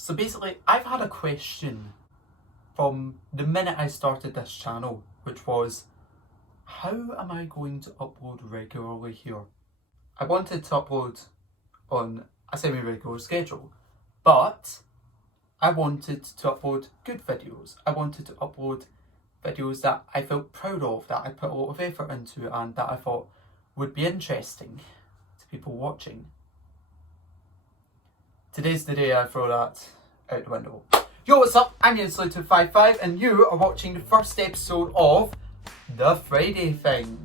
So basically, I've had a question from the minute I started this channel, which was, how am I going to upload regularly here? I wanted to upload on a semi-regular schedule, but I wanted to upload good videos. I wanted to upload videos that I felt proud of, that I put a lot of effort into, and that I thought would be interesting to people watching. Today's the day I throw that out the window. Yo, what's up? I'm uninteresting and you are watching the first episode of The Friday Thing.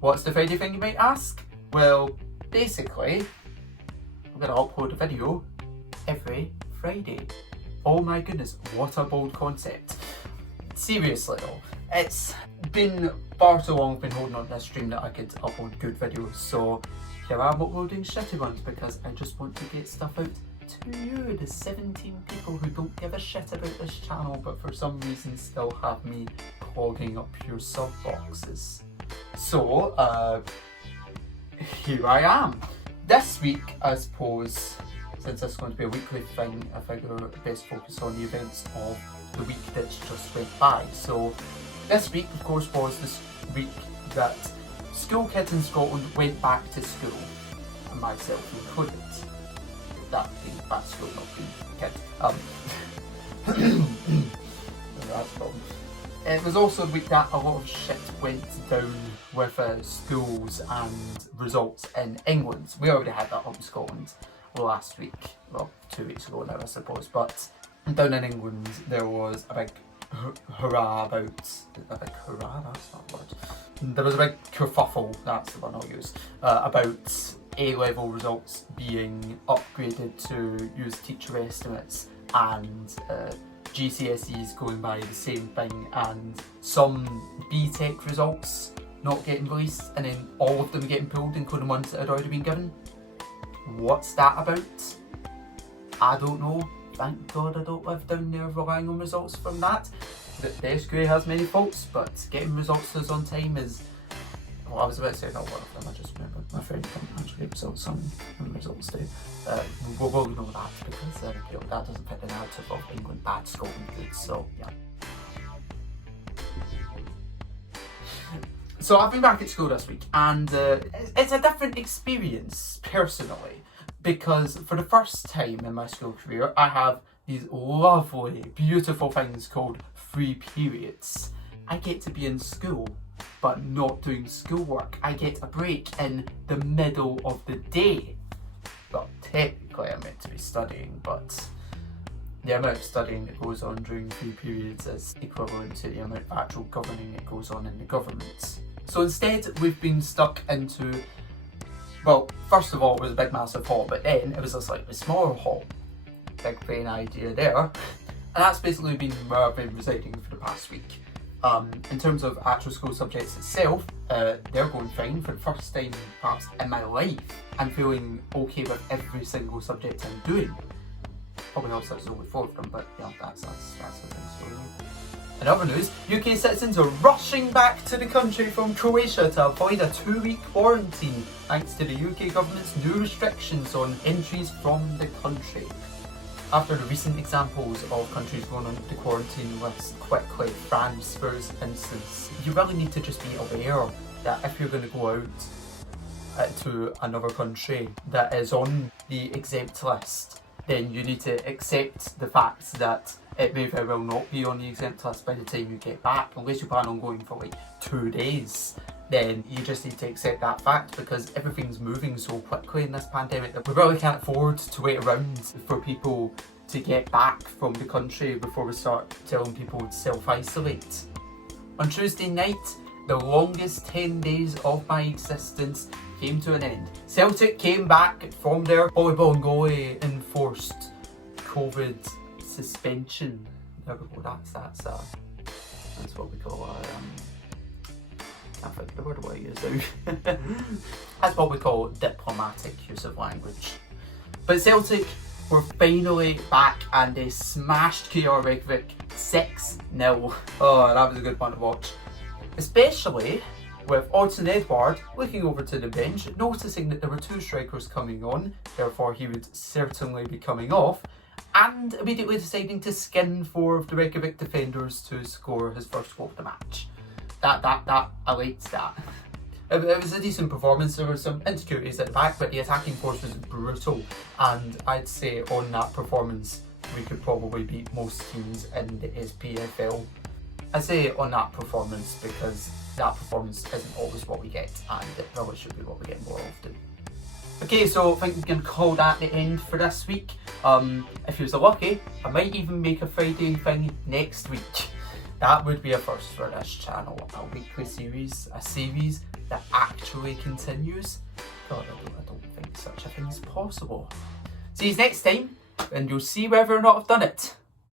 What's the Friday Thing, you might ask? Well, basically, I'm going to upload a video every Friday. Oh my goodness, what a bold concept. Seriously though, it's been far too long I've been holding on to this dream that I could upload good videos, so here I'm uploading shitty ones because I just want to get stuff out to you, the 17 people who don't give a shit about this channel but for some reason still have me clogging up your sub boxes. So, here I am. This week, I suppose, since this is going to be a weekly thing, I figure best focus on the events of the week that's just went by. So, this week, of course, was this week that school kids in Scotland went back to school, and myself included. That being back to school, not being kids. That's a problem. It was also a week that a lot of shit went down with schools and results in England. We already had that up in Scotland last week, well, 2 weeks ago now I suppose, but down in England there was a big hurrah about, a big hurrah, that's not a word. There was a big kerfuffle, that's the one I'll use, about A-level results being upgraded to use teacher estimates and GCSEs going by the same thing, and some BTEC results not getting released and then all of them getting pulled, including ones that had already been given. What's that about? I don't know. Thank God I don't live down there relying on results from that. The SQA has many faults, but getting results to us on time is... Well, I was about to say not one of them, I just remembered my friend can't actually get results on when results do. We'll know that because you know, that doesn't fit the narrative of England bad, Scotland good, so yeah. So I've been back at school this week and it's a different experience personally, because for the first time in my school career I have these lovely, beautiful things called free periods. I get to be in school but not doing schoolwork. I get a break in the middle of the day. Well, technically I'm meant to be studying, but the amount of studying that goes on during free periods is equivalent to the amount of actual governing that goes on in the government. So instead we've been stuck into, well, first of all it was a big massive hall, but then it was a slightly smaller hall. Big brain idea there. And that's basically been where I've been residing for the past week. In terms of actual school subjects itself, they're going fine. For the first time perhaps in my life, I'm feeling okay with every single subject I'm doing. Probably also there's only 4 of them, but yeah, that's the thing. So, in other news, UK citizens are rushing back to the country from Croatia to avoid a 2-week quarantine thanks to the UK government's new restrictions on entries from the country. After the recent examples of countries going on the quarantine list quickly, France for instance, you really need to just be aware that if you're going to go out to another country that is on the exempt list, then you need to accept the fact that it may very well not be on the exempt list by the time you get back, unless you plan on going for like 2 days. Then you just need to accept that fact because everything's moving so quickly in this pandemic that we really can't afford to wait around for people to get back from the country before we start telling people to self-isolate. On Tuesday night, the longest 10 days of my existence came to an end. Celtic came back from their volleyball and goalie enforced COVID suspension. There we go, that's what we call I can't think of the word I use now. That's what we call diplomatic use of language. But Celtic were finally back and they smashed KR Reykjavik 6-0. Oh, that was a good one to watch. Especially with Odsonne Edouard looking over to the bench, noticing that there were 2 strikers coming on, therefore he would certainly be coming off, and immediately deciding to skin 4 of the Reykjavik defenders to score his first goal of the match. I liked that. It was a decent performance. There were some insecurities at the back, but the attacking force was brutal, and I'd say on that performance we could probably beat most teams in the SPFL. I say on that performance because that performance isn't always what we get, and it probably should be what we get more often. Okay, so I think we can call that the end for this week. If you're so lucky, I might even make a Friday thing next week. That would be a first for this channel. A weekly series, a series that actually continues. God, I don't think such a thing is possible. See you next time, and you'll see whether or not I've done it.